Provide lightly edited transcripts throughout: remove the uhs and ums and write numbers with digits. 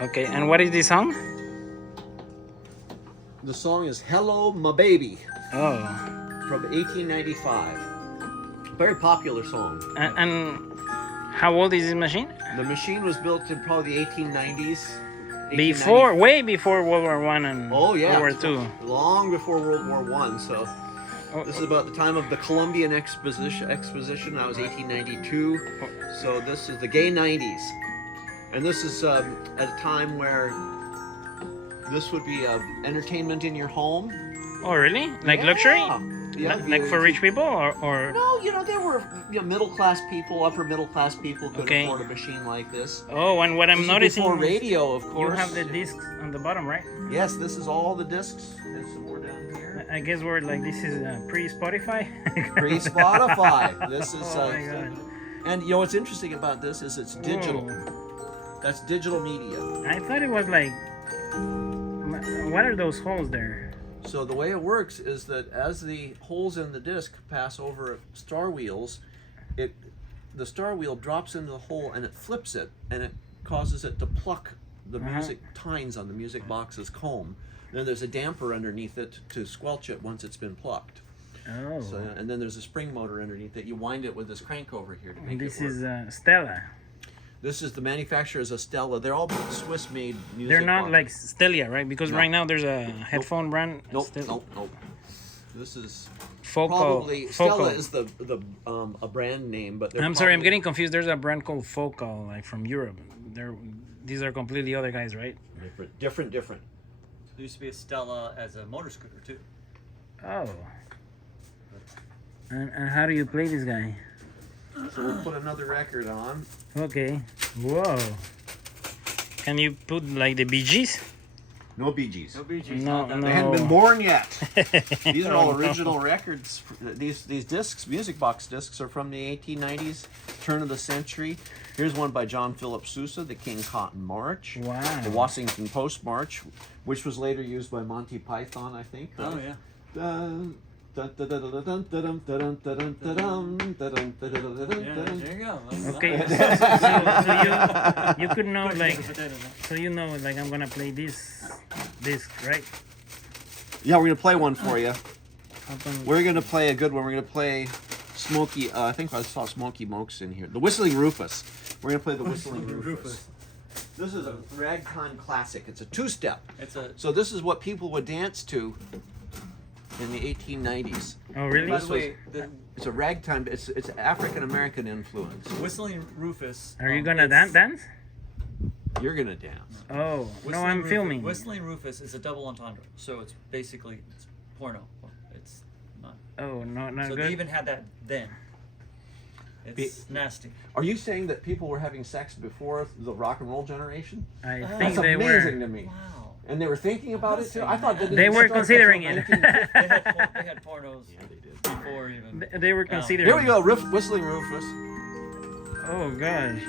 Okay, and what is this song? The song is "Hello, My Baby" Oh, from 1895. Very popular song. and how old is this machine? The machine was built in probably the 1890s. Way before World War One and Oh yeah, World War Two. long before World War One. So Oh, this is about the time of the Columbian Exposition. That was 1892. So this is the gay 90s, and this is at a time where this would be entertainment in your home. oh really? Like luxury? Yeah, Like for rich people or? No, they were middle class people, upper middle class people could Okay. afford a machine like this. Oh, and what I'm This is noticing before is radio, of you course. have the discs on the bottom, right? Yes, this is all the discs. There's some more down here. I guess we're like this is pre-Spotify. Pre-Spotify. This is. Oh my god. And what's interesting about this is it's digital. Whoa. That's digital media. I thought it was like, what are those holes there? So the way it works is that as the holes in the disc pass over star wheels, the star wheel drops into the hole and it flips it, and it causes it to pluck the music tines on the music box's comb. Then there's a damper underneath it to squelch it once it's been plucked. Oh. So, and then there's a spring motor underneath it. You wind it with this crank over here to make This it work. is Stella. This is the manufacturer's Stella. They're all Swiss-made music. They're not boxes. like Stelia, right? Because No. right now there's a headphone brand. Nope. This is Focal. probably Focal. Stella is the a brand name, but I'm sorry, I'm getting confused. There's a brand called Focal, like from Europe. These are completely other guys, right? different. There used to be a Stella as a motor scooter too. Oh. And how do you play this guy? So we'll put another record on. Okay. Whoa. Can you put like the Bee Gees? No Bee Gees. No Bee Gees, No, not that no. They bad. hadn't been born yet. These are all Oh, no. original records. These discs, music box discs, are from the 1890s, turn of the century. Here's one by John Philip Sousa, the King Cotton March. Wow. The Washington Post March, which was later used by Monty Python, I think. Oh yeah. Yeah, Yeah, there you go. Okay. So you could know like, so you know like I'm gonna play this disc, right? Yeah, we're gonna play one for you. Open- We're gonna play a good one. We're gonna play Smokey. I think I saw Smokey Mokes in here. The Whistling Rufus. We're gonna play the Whistling Rufus. This is a ragtime classic. It's a two-step. It's a. So this is what people would dance to in the 1890s. Oh really? By the way, the It's a ragtime. It's African American influence. Whistling Rufus. Are you gonna it's- dance? You're gonna dance. Oh no, Whistling I'm Rufus- filming. Whistling Rufus is a double entendre, so it's basically porno. It's not. Oh no, not So good. they even had that then. It's nasty. Are you saying that people were having sex before the rock and roll generation? I That's think That's they amazing were. to me. Wow. And they were thinking about it too. I thought that They were considering it. They had pornos Yeah, they did. before even. They were No. considering. Here we go, Whistling Rufus. Oh gosh.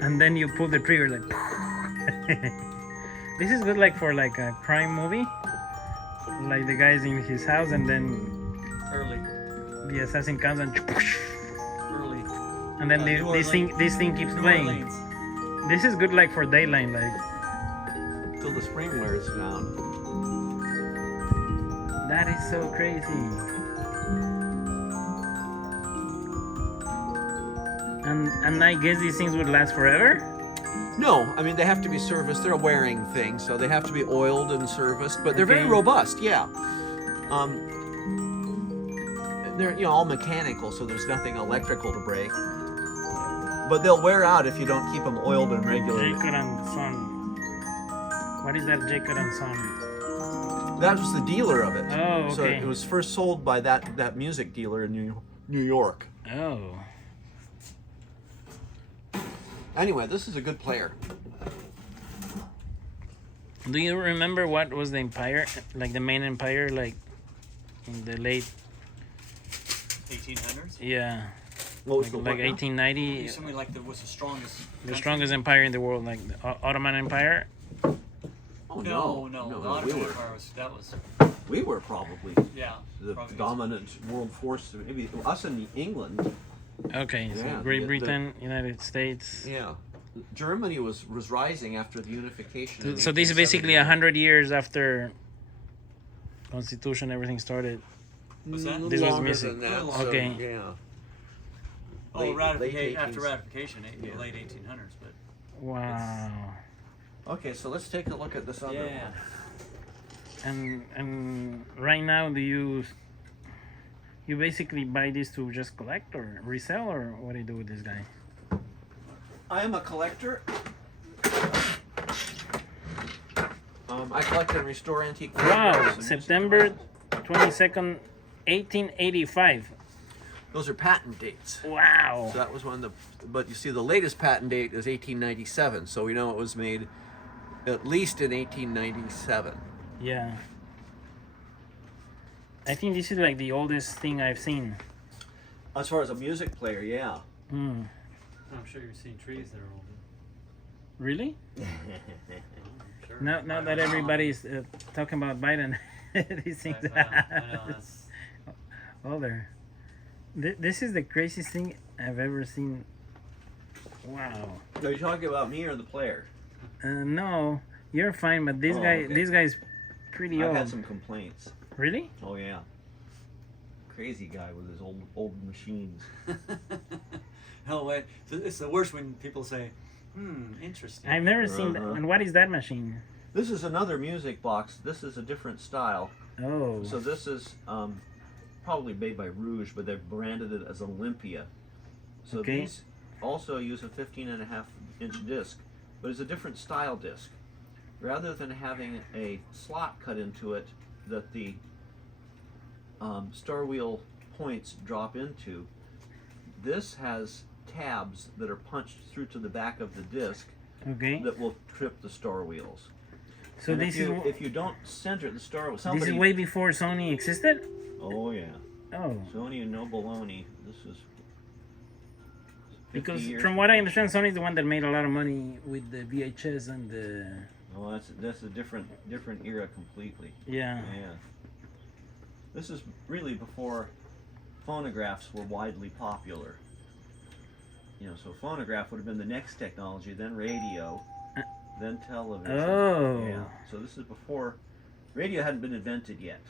And then you pull the trigger like. This is good like for like a crime movie. Like the guy's in his house and then Early. the assassin comes and Early. and then New this thing keeps New playing. Orleans. This is good like for daylight like. Till the spring wears down. That is so crazy. And I guess these things would last forever? No, I mean they have to be serviced. They're a wearing thing, so they have to be oiled and serviced. But they're very Okay. robust. Yeah. They're all mechanical, so there's nothing electrical to break. But they'll wear out if you don't keep them oiled and regulated. Jacob and Son. What is that Jacob and Son? That was the dealer of it. Oh, So okay. it was first sold by that music dealer in New York. Oh. Anyway, this is a good player. Do you remember what was the empire, like the main empire, like in the late, 1800s. yeah, What was like, the like what now? 1890, Something like was the strongest. the strongest empire in the world, like the Ottoman Empire? Oh, No, no, the we Ottoman were Empire was that was we were probably yeah. the probably dominant world force. Maybe us in England Okay, so Yeah, Great Britain, United States. Yeah. Germany was rising after the unification. in So this is basically 1879. 100 years after Constitution, everything started. What's that? This was Longer music. than that. Okay. So, yeah. Oh, Late ratification after 18s. ratification, Yeah. late 1800s, but Wow. Okay, so let's take a look at this other yeah. one. And right now, do you basically buy this to just collect or resell, or what do you do with this guy? I am a collector. I collect and restore antique. Wow, photographs and music September devices. 22nd, 1885. Those are patent dates. Wow. So that was one of the. But you see, the latest patent date is 1897. So we know it was made at least in 1897. Yeah. I think this is like the oldest thing I've seen. As far as a music player, yeah. Hmm. I'm sure you've seen trees that are older. Really? Sure. Now that everybody's talking about Biden, these things I know, that's, older. This is the craziest thing I've ever seen. Wow. Are you talking about me or the player? No, you're fine, but this Oh, guy, okay. this guy's pretty I've old. had some complaints. Really? Oh yeah. Crazy guy with his old machines. no way. It's the worst when people say, interesting. I've never seen that. Uh-huh. And what is that machine? This is another music box. This is a different style. Oh. So this is probably made by Rouge, but they've branded it as Olympia. So Okay. these also use a 15.5-inch disc, but it's a different style disc. Rather than having a slot cut into it that the star wheel points drop into, this has tabs that are punched through to the back of the disc Okay. that will trip the star wheels. So And this if you don't center the star wheel, this somebody. is way before Sony existed. Oh yeah, Oh. Sony and no baloney. This is 50 Because years. from what I understand, Sony's the one that made a lot of money with the VHS and the Oh, that's a different era completely. yeah. Yeah. This is really before phonographs were widely popular. You know, so phonograph would have been the next technology, then radio, then television. Oh. Yeah. So this is before radio hadn't been invented yet.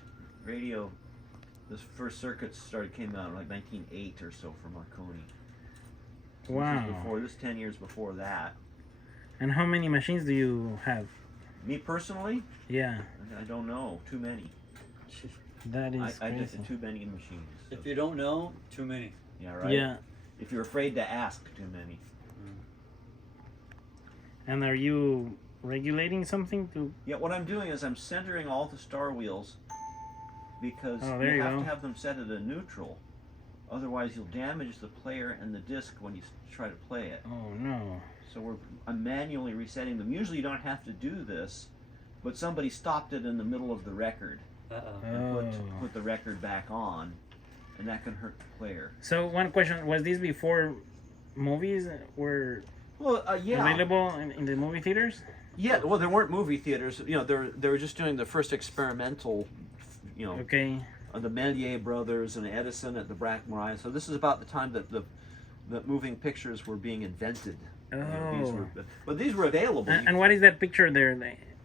Radio, this first circuits came out in like 1908 or so for Marconi. So Wow. This is 10 years before that. And how many machines do you have? Me personally, Yeah, I don't know. Too many. that is I crazy. just too many machines. So- If you don't know, too many. yeah, right. Yeah. If you're afraid to ask, too many. And are you regulating something to? Yeah, what I'm doing is I'm centering all the star wheels because Oh, there you have go. to have them set at a neutral. Otherwise, you'll damage the player and the disc when you try to play it. Oh no. So I'm manually resetting them. Usually, you don't have to do this, but somebody stopped it in the middle of the record Uh-oh. and Oh. put the record back on, and that can hurt the player. So one question: was this before movies were Well, yeah. available in the movie theaters? Yeah, well, there weren't movie theaters. You know, they were just doing the first experimental, you know, Okay. the Méliès brothers and Edison at the Brack Mariah. So this is about the time that the moving pictures were being invented. You know, Oh. but these were available. And what is that picture there?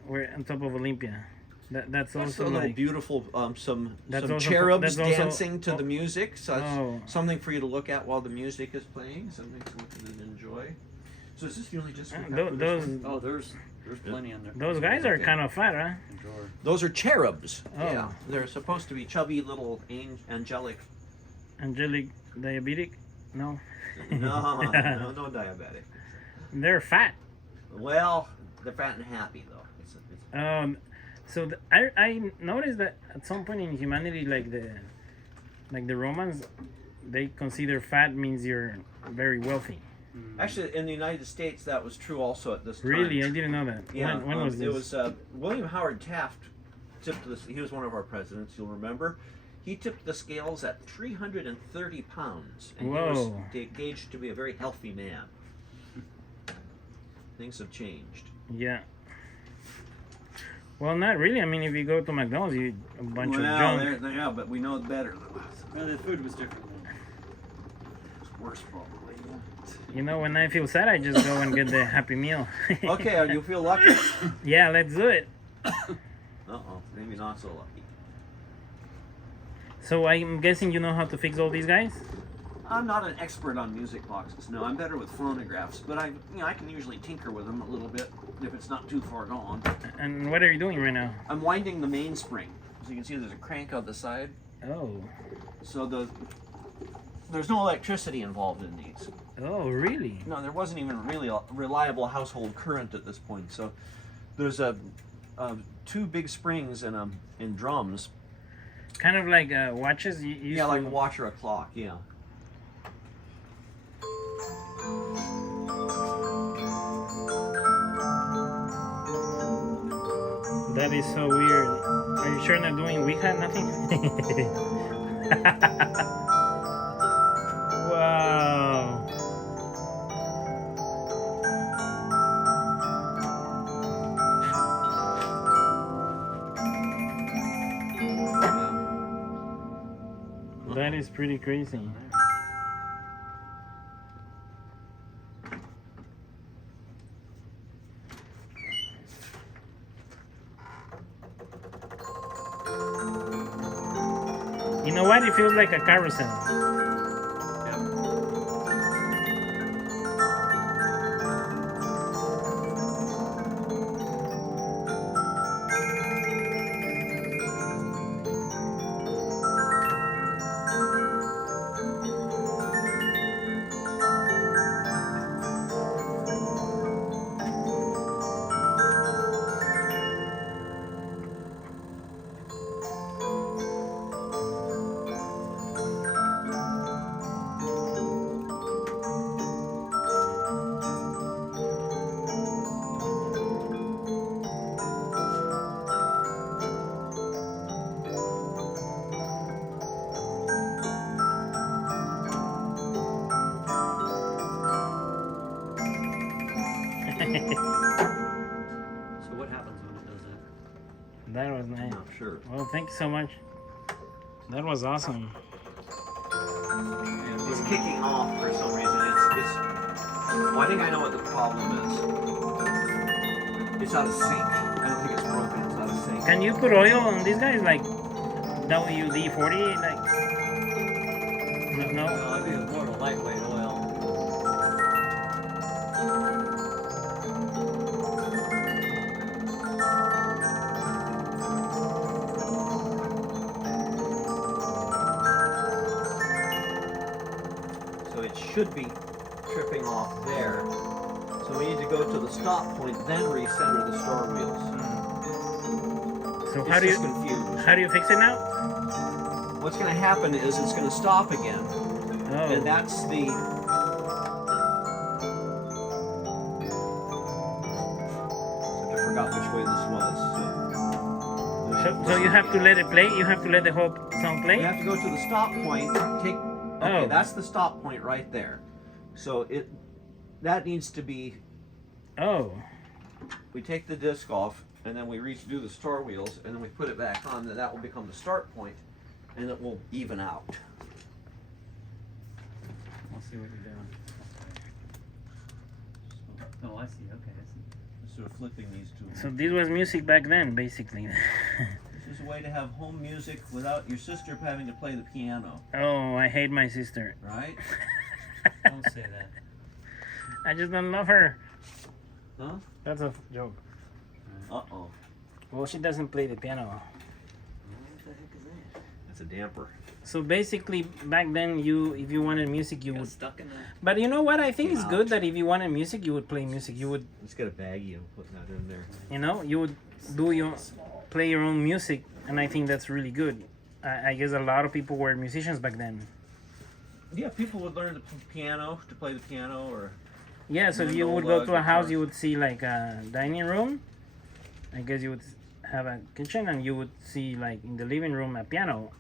Where on top of Olympia? That's That's also a little like beautiful, some That's some also- cherubs that's also- dancing to the music. So it's Oh. something for you to look at while the music is playing. Something to look at and enjoy. So is this the only disc we have for this those one? Oh, there's plenty on there. those guys are Okay. kind of fat, huh? Drawer. Those are cherubs. Oh. Yeah, they're supposed to be chubby little angelic. Angelic diabetic? No. No diabetic. They're fat. Well, they're fat and happy though. It's So I noticed that at some point in humanity, like the Romans, they consider fat means you're very wealthy. actually in the United States that was true also at this time. Really, I didn't know that. Yeah, When was this? It was William Howard Taft tipped this. He was one of our presidents. You'll remember. He tipped the scales at 330 pounds, and Whoa. he was gauged to be a very healthy man. Things have changed. Yeah. Well, not really. I mean, if you go to McDonald's, you eat a bunch of junk. yeah, but we know better. Well, the food was different then. worse, probably. You know, when I feel sad, I just go and get the Happy Meal. Okay, you feel lucky? Yeah, let's do it. Uh-oh, maybe not so lucky. So I'm guessing you know how to fix all these guys? I'm not an expert on music boxes. No, I'm better with phonographs, but I can usually tinker with them a little bit if it's not too far gone. And what are you doing right now? I'm winding the mainspring. As you can see, there's a crank on the side, Oh. so there's no electricity involved in these. Oh, really? No, there wasn't even really a reliable household current at this point. So There's two big springs in drums. Kind of like watches you used Yeah, like to... a watch or a clock, yeah. That is so weird. Are you sure not doing Ouija? Nothing? Wow. That is pretty crazy. You know what? It feels like a carousel. So what happens when it does that? That was nice. I'm not sure. Well, thank you so much. That was awesome. it's kicking off for some reason. Well, I think I know what the problem is. It's out of sync. I don't think it's broken. It's out of sync. Can you put oil on these guys like WD-40? Like no. Well, it'd be more of a lightweight oil. So it should be tripping off there. So we need to go to the stop point, then recenter the star wheels. So It's how do just you confused. fix it now? What's going to happen is it's going to stop again, Oh. and that's the. I forgot which way this was. So you have to let it play. You have to let the whole song We play. have to go to the stop point. Okay, Oh. that's the stop point right there. So that needs to be. Oh. We take the disc off, and then we redo the star wheels, and then we put it back on. Then that will become the start point, and it will even out. I'll see what you're doing. Oh, I see. Okay, I see. Sort of flipping these two. So this was music back then, basically. This is a way to have home music without your sister having to play the piano, Oh, I hate my sister. right? Don't say that. I just don't love her. Huh? That's a joke. Uh-oh. Well, she doesn't play the piano. What the heck is that? That's a damper. So basically, back then, if you wanted music, you Got would. stuck in there. But you know what? I think it's Ouch. good that if you wanted music, you would play music. You would, Let's get a baggie and put that in there. you would play your own music, and I think that's really good. I guess a lot of people were musicians back then. Yeah, people would learn to play the piano, or Yeah, so if you would go to a house, you would see like a dining room. I guess you would have a kitchen, and you would see like in the living room a piano.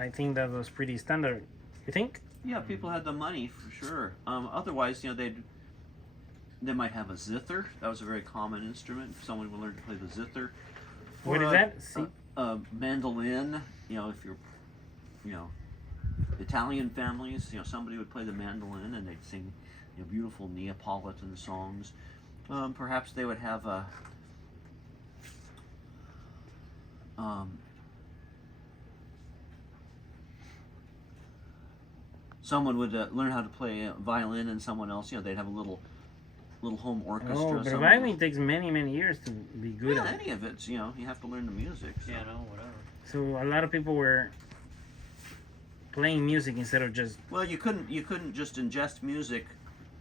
I think that was pretty standard. You think? Yeah, people had the money for sure. Otherwise, they might have a zither. That was a very common instrument. Someone would learn to play the zither. What is that? See? A mandolin. If you're, Italian families, somebody would play the mandolin and they'd sing beautiful Neapolitan songs. Perhaps they would have a someone would learn how to play violin, and someone else, they'd have a little home orchestra. Oh, but violin takes many years to be good yeah, at. any of it, you have to learn the music. So. Piano, whatever. So a lot of people were playing music instead of just. Well, you couldn't just ingest music,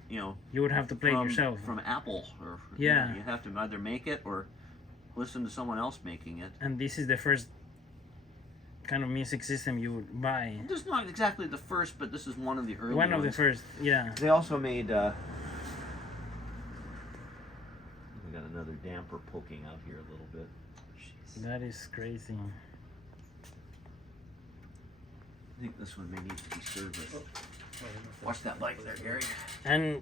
You would have to play it yourself. from Apple, or Yeah. you have to either make it or listen to someone else making it. And this is the first kind of music system you would buy. This is not exactly the first, but this is one of the early One of the ones. first, yeah. They also made. We got another damper poking out here a little bit. That is crazy. I think this one may need to be serviced. Watch that light there, Gary. And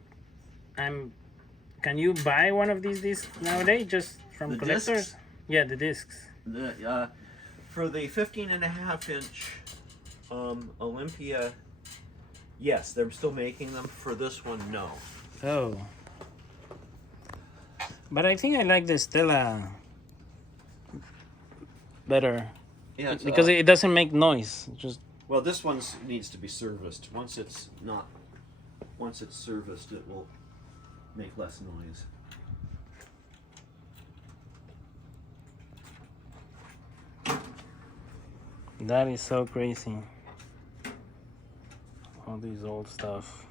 can you buy one of these discs nowadays just from The collectors? discs? Yeah, the discs. For the 15.5-inch Olympia, yes, they're still making them. For this one, no. Oh. But I think I like the Stella better. Yeah, Because it doesn't make noise. Just well, this one needs to be serviced. Once it's serviced, it will make less noise. that is so crazy. All these old stuff.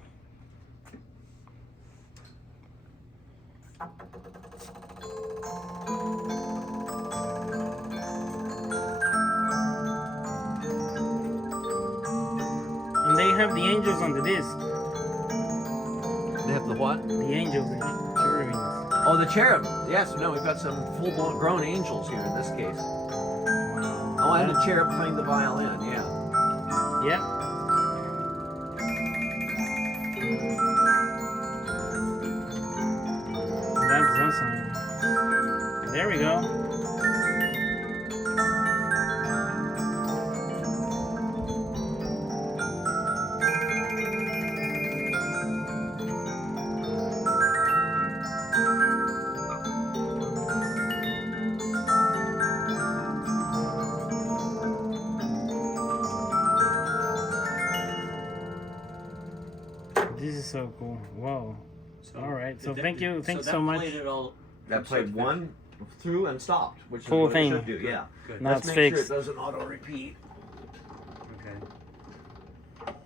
And they have the angels on the disc. They have the what? The angels, the cherubims. Oh, the cherub. Yes, no, we've got some full-grown angels here in this case. Oh, and the cherub playing the violin, yeah. Yep. That's awesome. There we go. This is so cool. Whoa. So All right. So that- thank you. Thanks that so much. played it all That played one through and stopped, which Full is what thing. it should do, yeah. good. Now Let's it's make fixed. sure it doesn't auto-repeat.